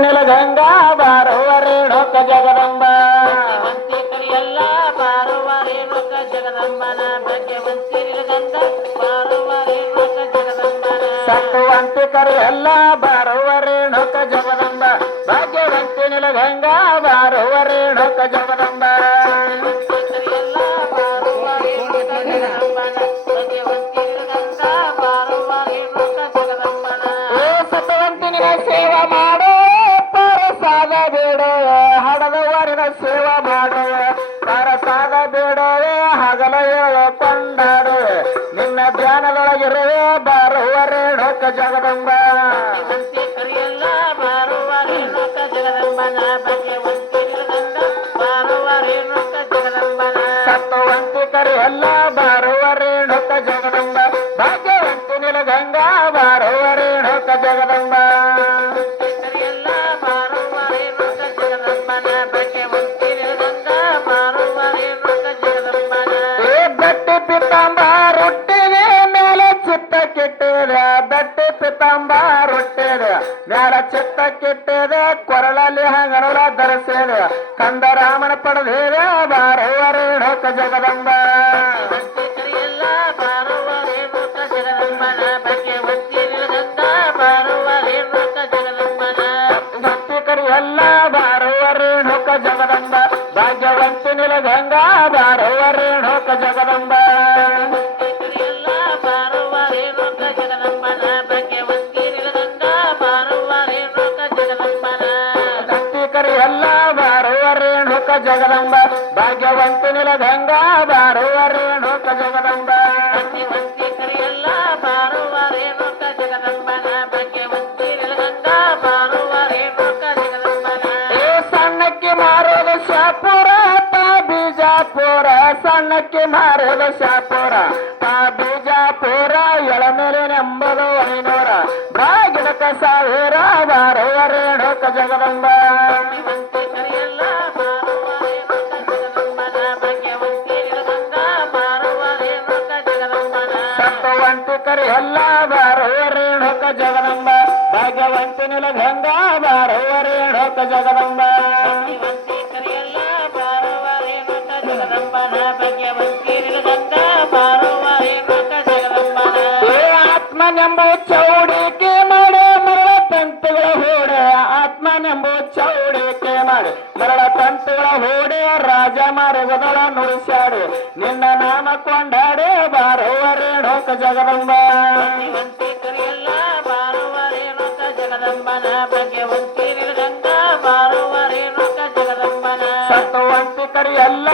ನೆಲ ಗಂಗಾ ಬಾರುವ ರೇಣುಕ ಜಗದಂಬ. ಎಲ್ಲ ಬಾರುವ ರೇಣುಕ ಜಗದಂಬನ. ಭಾಗ್ಯವಂತಿ ನಿಲಗಂಧ ಬಾರುವ ರೇಣುಕ ಜಗದಂಬನ. ಸತ್ವಂತಿಕರು ಎಲ್ಲ ಬಾರುವ ರೇಣುಕ ಜಗದಂಬ. ಭಾಗ್ಯವಂತಿ ನೆಲ ಗಂಗಾ ಬಾರುವ ರೇಣುಕ ಜಗದಂಬ. ಜಗದಂಬ. ಕರಿಯಲ್ಲ ಬಾರುವ ರೇಣುಕ ಜಗದಂಬನ ಬಾರುವ ರೇಣುಕ ಜಗದಂಬನ. ಸತ್ವಂತಿಕರು ಎಲ್ಲ ಬಾರುವ ಚಿತ್ತ ಕೆಟ್ಟದ ಕೊರಳಲ್ಲಿ ಹಂಗನೊಳ ಧರಿಸಿದೆ ಕಂದ ರಾಮನ ಪಡೆದಿದೆ ಬಾರುವ ರೇಣುಕ ಜಗದಂಬ. ಎಲ್ಲ ಬಾರುವ ರೇಣುಕ ಜಗದಂಬನ ಭಾಗ್ಯವಂತಿ ನಿಲಗಂಧ ಬಾರುವ ಜಗದಂಬ ಭಾಗ್ಯವಂತಿ ನಿಲ ಗಂಗಾ ಬಾರುವ ರೇಣುಕ ಜಗದಂಬ ಕರಿಯಲ್ಲ ಬಾರುವ ರೇಣುಕ ಜಗದಂಬನ ಭಾಗ್ಯವಂತಿ ನಿಲಗಂಧ ಬಾರುವ ರೇಣುಕ ಜಗದಂಬನ ಏ ಸಣ್ಣಕ್ಕೆ ಮಾರೋದು ಶಾಪುರ ತಾ ಬೀಜಾಪುರ. ಸಣ್ಣಕ್ಕೆ ಮಾರೋದು ಶಾಪುರ ತಾ ಬೀಜಾಪುರ. ಎಳಮೇಲೆನೆಂಬುದು ಐನೂರ. ಬಾಗಿಲಕ ಸಾವಿರ ಬಾರುವ ರೇಣುಕ ಜಗದಂಬ. ಜಗದಂಬನ ಏ ಆತ್ಮನೆಂಬ ಚೌಡಿಕೆ ಮಾಡಿ ಮರಳ ತಂತುಗಳ ಹೂಡೆ ಆತ್ಮನೆಂಬ ಚೌಡಿಕೆ ಮಾಡಿ ಮರಳ ತಂತುಗಳ ಹೂಡೆ ರಾಜ ಮಾರುಗದಳ ನಿನ್ನ ನಾಮ ಕೊಂಡಾಡೆ ಬಾರವರೇಣೋಕ ಜಗದಂಬ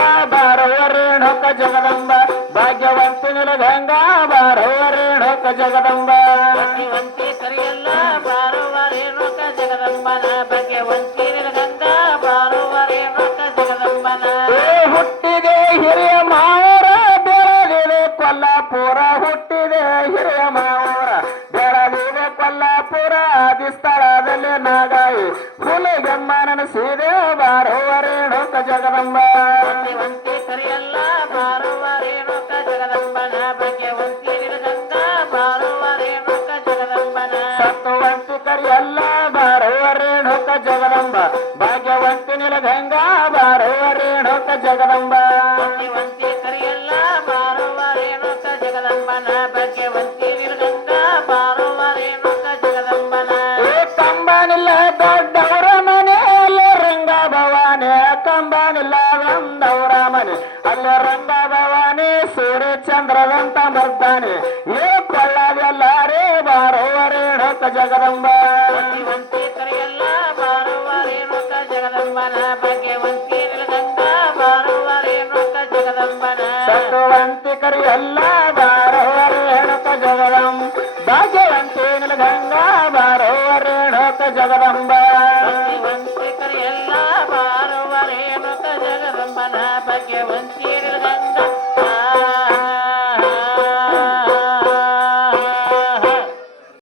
ಸತ್ವಂತಿಕರು ಎಲ್ಲ ಬಾರುವ ರೇಣುಕ ಜಗದಂಬ. ಭಾಗ್ಯವಂತಿ ನಿಲ ಗಂಗಾ ಬಾರುವ ರೇಣುಕ ಜಗದಂಬ. ಭಕ್ತಿವಂತಿ ಕರಿಯಲ್ಲ ಬಾರುವ ರೇಣುಕ ಜಗದಂಬನ. ಭಾಗ್ಯವಂತಿ ನಿಲಗಂಧ ಬಾರುವ ರೇಣುಕ ಜಗದಂಬನ. ಹುಟ್ಟಿದೆ ಹಿರಿಯ ಮಾವರ ಬೆಳೆದಿದೆ ಕೊಲ್ಲಾಪುರ. ಹುಟ್ಟಿದೆ ಹಿರಿಯ ಮಾವರ ಬೆಳೆದಿದೆ ಕೊಲ್ಲಾಪುರ. ಆದಿ ಸ್ಥಳದಲ್ಲಿ ನಾಗಾಯಿ. ಹುಲಿಗೆಮ್ಮ ನೆನಸಿದೆ ಬಾರುವ ರೇಣುಕ ಜಗದಂಬ. ಜಗದಂಬ. ಭಕ್ತಿವಂತಿ ಕರಿಯಲ್ಲ ಬಾರುವ ರೇಣುಕ ಜಗದಂಬನ? ಭಾಗ್ಯವಂತಿ ನಿಲಗಂಧ ಬಾರುವ ರೇಣುಕ ಜಗದಂಬನ? ಕಂಬನಿಲ್ಲ ದೊಡ್ಡವರ ಮನೆಯಲ್ಲಿ ರಂಗ ಭವಾನಿ. ಕಂಬನಿಲ್ಲ ಒಂದವರ ಮನೆ ಅಲ್ಲಿ ರಂಗ ಭವಾನಿ. ಸೂರ್ಯ ಚಂದ್ರದಂತ ಬರ್ತಾನೆ ಏ ಕೊಳ್ಳದೆಲ್ಲಾರೇ ಬಾರುವ ರೇಣುಕ ಜಗದಂಬ? ಭಕ್ತಿವಂತಿ ಕರಿಯಲ್ಲ ಬಾರುವ ರೇಣುಕ ಜಗದಂಬನ? ಭಾಗ್ಯವಂತಿ ರೇಣುಕ ಕರಿಯಲ್ಲ ಸತ್ವಂತಿಕರು ಎಲ್ಲ ಬಾರುವ ರೇಣುಕ ಜಗದಂ ಭಾಗ್ಯವಂತಿ ಗಂಗಾ ಬಾರುವ ರೇಣುಕ ಜಗದಂಬ ಭಕ್ತಿವಂತಿ ಕರಿಯಲ್ಲ ಬಾರುವ ರೇಣುಕ ಜಗದಂಬನ ಭಾಗ್ಯವಂತಿ